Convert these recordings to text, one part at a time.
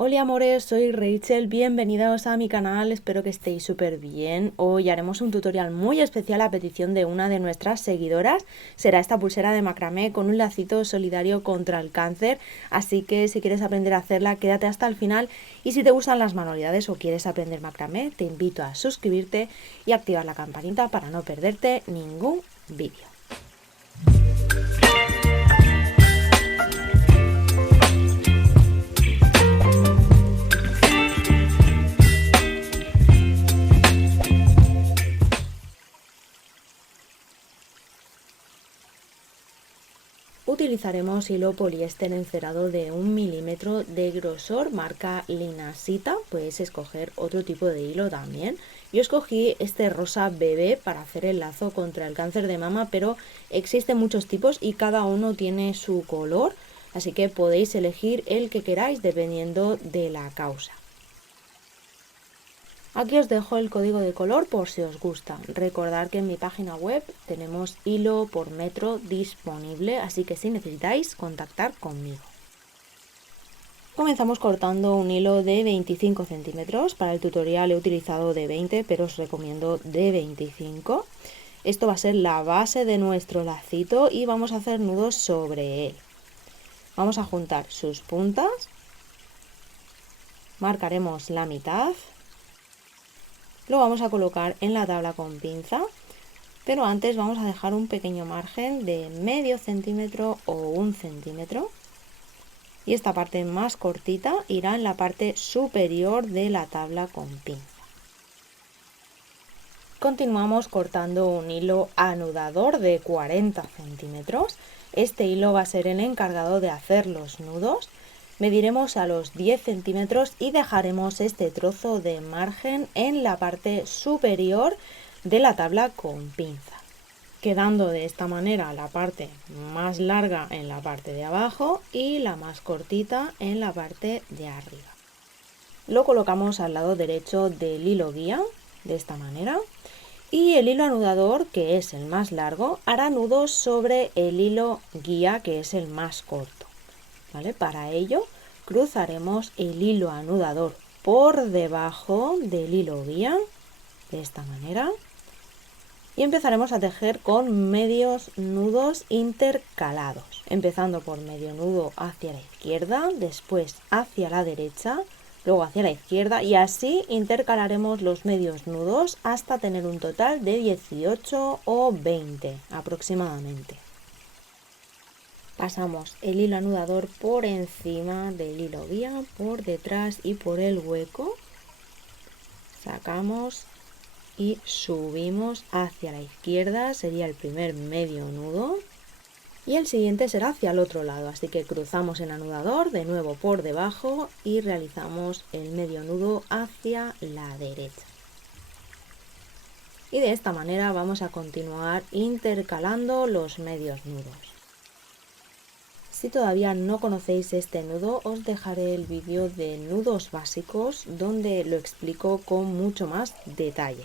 Hola amores, soy Rachel, bienvenidos a mi canal, espero que estéis súper bien. Hoy haremos un tutorial muy especial a petición de una de nuestras seguidoras. Será esta pulsera de macramé con un lacito solidario contra el cáncer, así que si quieres aprender a hacerla quédate hasta el final y si te gustan las manualidades o quieres aprender macramé te invito a suscribirte y activar la campanita para no perderte ningún vídeo. Utilizaremos hilo poliéster encerado de 1 milímetro de grosor, marca Linasita. Puedes escoger otro tipo de hilo también. Yo escogí este rosa bebé para hacer el lazo contra el cáncer de mama, pero existen muchos tipos y cada uno tiene su color, así que podéis elegir el que queráis dependiendo de la causa. Aquí os dejo el código de color por si os gusta. Recordad que en mi página web tenemos hilo por metro disponible, así que si necesitáis contactar conmigo. Comenzamos cortando un hilo de 25 centímetros. Para el tutorial he utilizado de 20, pero os recomiendo de 25. Esto va a ser la base de nuestro lacito y vamos a hacer nudos sobre él. Vamos a juntar sus puntas, marcaremos la mitad. Lo vamos a colocar en la tabla con pinza, pero antes vamos a dejar un pequeño margen de medio centímetro o 1 centímetro y esta parte más cortita irá en la parte superior de la tabla con pinza. Continuamos cortando un hilo anudador de 40 centímetros. Este hilo va a ser el encargado de hacer los nudos. Mediremos a los 10 centímetros y dejaremos este trozo de margen en la parte superior de la tabla con pinza, quedando de esta manera la parte más larga en la parte de abajo y la más cortita en la parte de arriba. Lo colocamos al lado derecho del hilo guía, de esta manera, y el hilo anudador, que es el más largo, hará nudos sobre el hilo guía, que es el más corto. ¿Vale? Para ello cruzaremos el hilo anudador por debajo del hilo guía, de esta manera, y empezaremos a tejer con medios nudos intercalados, empezando por medio nudo hacia la izquierda, después hacia la derecha, luego hacia la izquierda y así intercalaremos los medios nudos hasta tener un total de 18 o 20 aproximadamente. Pasamos el hilo anudador por encima del hilo guía, por detrás y por el hueco. Sacamos y subimos hacia la izquierda, sería el primer medio nudo. Y el siguiente será hacia el otro lado, así que cruzamos el anudador de nuevo por debajo y realizamos el medio nudo hacia la derecha. Y de esta manera vamos a continuar intercalando los medios nudos. Si todavía no conocéis este nudo, os dejaré el vídeo de nudos básicos donde lo explico con mucho más detalle.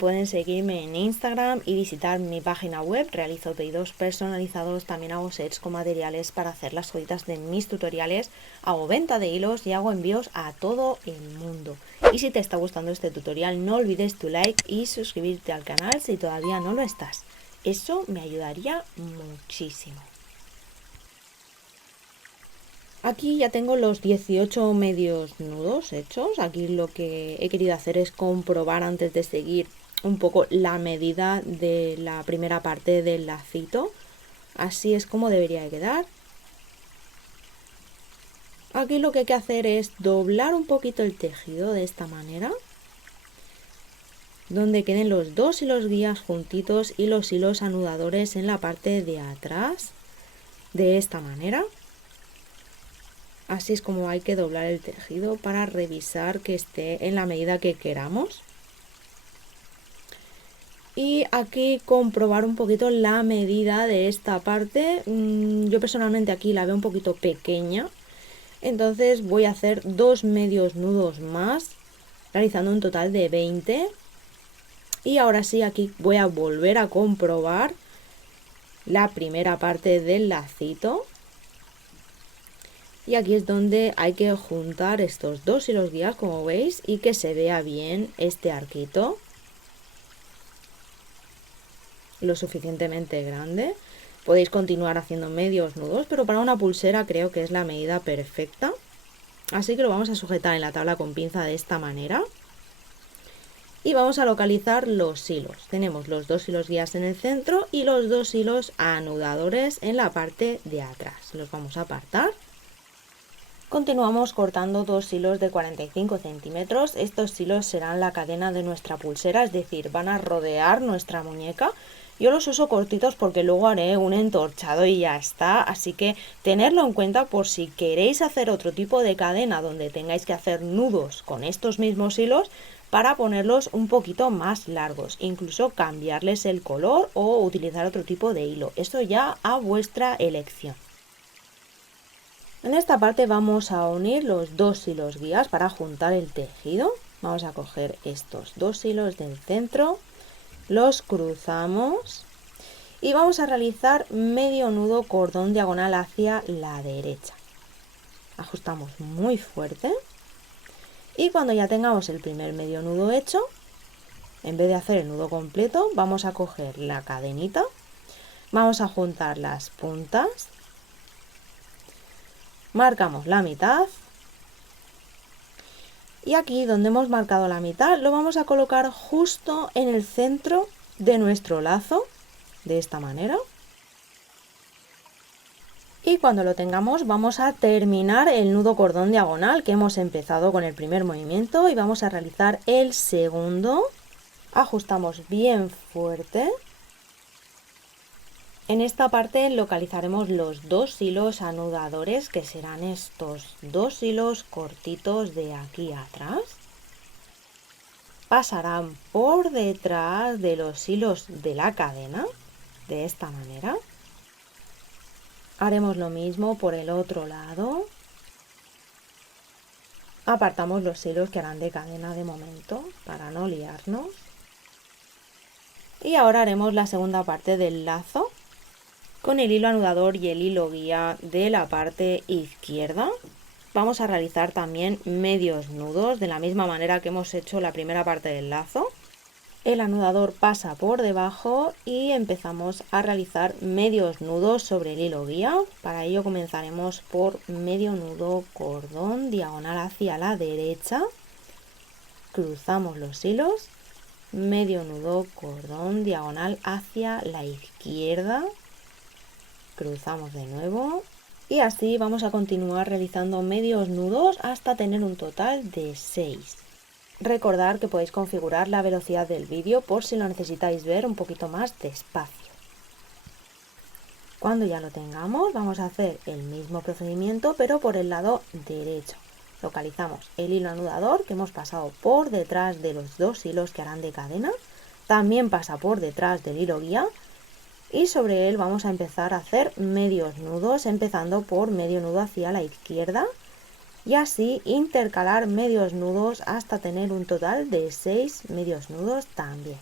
Pueden seguirme en Instagram y visitar mi página web. Realizo pedidos personalizados, también hago sets con materiales para hacer las joyitas de mis tutoriales, hago venta de hilos y hago envíos a todo el mundo. Y si te está gustando este tutorial, no olvides tu like y suscribirte al canal si todavía no lo estás. Eso me ayudaría muchísimo. Aquí ya tengo los 18 medios nudos hechos. Aquí lo que he querido hacer es comprobar antes de seguir un poco la medida de la primera parte del lacito. Así es como debería de quedar. Aquí lo que hay que hacer es doblar un poquito el tejido de esta manera, donde queden los dos hilos guías juntitos y los hilos anudadores en la parte de atrás, de esta manera. Así es como hay que doblar el tejido para revisar que esté en la medida que queramos. Y aquí comprobar un poquito la medida de esta parte. Yo personalmente aquí la veo un poquito pequeña, entonces voy a hacer 2 medios nudos más, realizando un total de 20. Y ahora sí, aquí voy a volver a comprobar la primera parte del lacito Y aquí es donde hay que juntar estos dos hilos guías, como veis, y que se vea bien este arquito lo suficientemente grande. Podéis continuar haciendo medios nudos, pero para una pulsera creo que es la medida perfecta. Así que lo vamos a sujetar en la tabla con pinza de esta manera. Y vamos a localizar los hilos. Tenemos los dos hilos guías en el centro y los dos hilos anudadores en la parte de atrás. Los vamos a apartar. Continuamos cortando dos hilos de 45 centímetros. Estos hilos serán la cadena de nuestra pulsera, es decir, van a rodear nuestra muñeca. Yo los uso cortitos porque luego haré un entorchado y ya está, así que tenerlo en cuenta por si queréis hacer otro tipo de cadena donde tengáis que hacer nudos con estos mismos hilos para ponerlos un poquito más largos, incluso cambiarles el color o utilizar otro tipo de hilo. Esto ya a vuestra elección. En esta parte vamos a unir los dos hilos guías para juntar el tejido. Vamos a coger estos dos hilos del centro, los cruzamos y vamos a realizar medio nudo cordón diagonal hacia la derecha. Ajustamos muy fuerte y cuando ya tengamos el primer medio nudo hecho, en vez de hacer el nudo completo, vamos a coger la cadenita, vamos a juntar las puntas, marcamos la mitad y aquí donde hemos marcado la mitad lo vamos a colocar justo en el centro de nuestro lazo, de esta manera. Y cuando lo tengamos vamos a terminar el nudo cordón diagonal que hemos empezado con el primer movimiento y vamos a realizar el segundo. Ajustamos bien fuerte. En esta parte localizaremos los dos hilos anudadores, que serán estos dos hilos cortitos de aquí atrás. Pasarán por detrás de los hilos de la cadena, de esta manera. Haremos lo mismo por el otro lado. Apartamos los hilos que harán de cadena de momento, para no liarnos. Y ahora haremos la segunda parte del lazo, con el hilo anudador y el hilo guía de la parte izquierda. Vamos a realizar también medios nudos de la misma manera que hemos hecho la primera parte del lazo. El anudador pasa por debajo y empezamos a realizar medios nudos sobre el hilo guía. Para ello comenzaremos por medio nudo cordón diagonal hacia la derecha. Cruzamos los hilos, medio nudo cordón diagonal hacia la izquierda. Cruzamos de nuevo y así vamos a continuar realizando medios nudos hasta tener un total de 6. Recordad que podéis configurar la velocidad del vídeo por si lo necesitáis ver un poquito más despacio. Cuando ya lo tengamos vamos a hacer el mismo procedimiento pero por el lado derecho. Localizamos el hilo anudador que hemos pasado por detrás de los dos hilos que harán de cadena, también pasa por detrás del hilo guía. Y sobre él vamos a empezar a hacer medios nudos, empezando por medio nudo hacia la izquierda y así intercalar medios nudos hasta tener un total de 6 medios nudos también.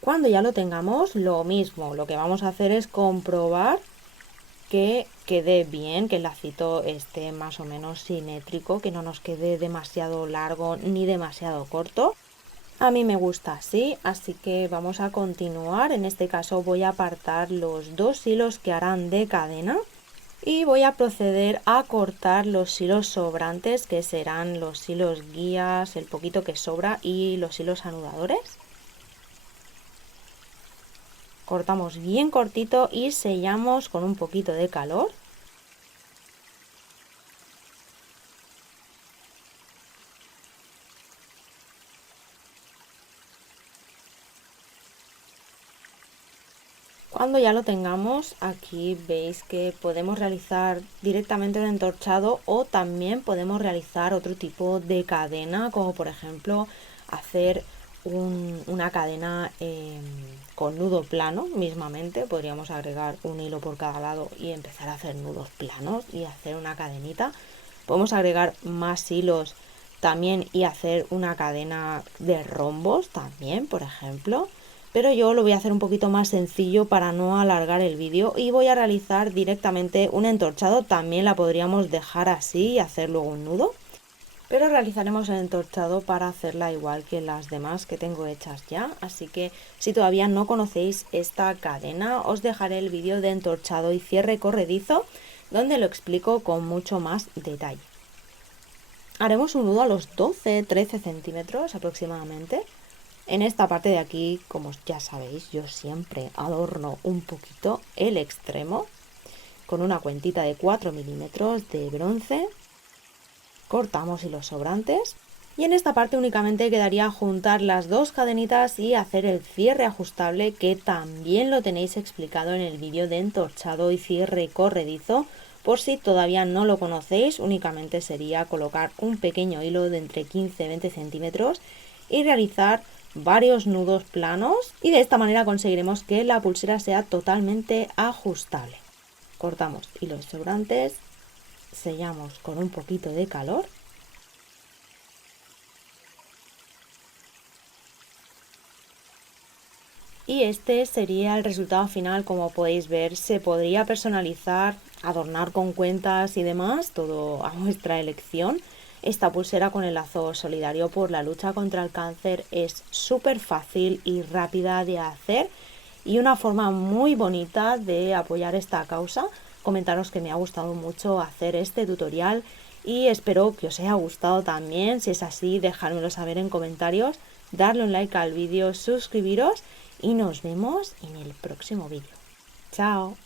Cuando ya lo tengamos, lo mismo, lo que vamos a hacer es comprobar que quede bien, que el lacito esté más o menos simétrico, que no nos quede demasiado largo ni demasiado corto. A mí me gusta así, así que vamos a continuar. En este caso voy a apartar los dos hilos que harán de cadena y voy a proceder a cortar los hilos sobrantes, que serán los hilos guías, el poquito que sobra, y los hilos anudadores. Cortamos bien cortito y sellamos con un poquito de calor. Cuando ya lo tengamos, aquí veis que podemos realizar directamente el entorchado o también podemos realizar otro tipo de cadena, como por ejemplo hacer una cadena con nudo plano mismamente. Podríamos agregar un hilo por cada lado y empezar a hacer nudos planos y hacer una cadenita. Podemos agregar más hilos también y hacer una cadena de rombos también, por ejemplo. pero yo lo voy a hacer un poquito más sencillo para no alargar el vídeo y voy a realizar directamente un entorchado. También la podríamos dejar así y hacer luego un nudo, pero realizaremos el entorchado para hacerla igual que las demás que tengo hechas ya. Así que si todavía no conocéis esta cadena, os dejaré el vídeo de entorchado y cierre corredizo donde lo explico con mucho más detalle. Haremos un nudo a los 12-13 centímetros aproximadamente. En esta parte de aquí, como ya sabéis, yo siempre adorno un poquito el extremo con una cuentita de 4 milímetros de bronce. Cortamos hilos sobrantes y en esta parte únicamente quedaría juntar las dos cadenitas y hacer el cierre ajustable, que también lo tenéis explicado en el vídeo de entorchado y cierre corredizo. Por si todavía no lo conocéis, únicamente sería colocar un pequeño hilo de entre 15 y 20 centímetros y realizar varios nudos planos, y de esta manera conseguiremos que la pulsera sea totalmente ajustable. Cortamos hilos sobrantes, sellamos con un poquito de calor y este sería el resultado final. Como podéis ver, se podría personalizar, adornar con cuentas y demás, todo a vuestra elección. Esta pulsera con el lazo solidario por la lucha contra el cáncer es súper fácil y rápida de hacer y una forma muy bonita de apoyar esta causa. Comentaros que me ha gustado mucho hacer este tutorial y espero que os haya gustado también. Si es así, dejádmelo saber en comentarios, darle un like al vídeo, suscribiros y nos vemos en el próximo vídeo. ¡Chao!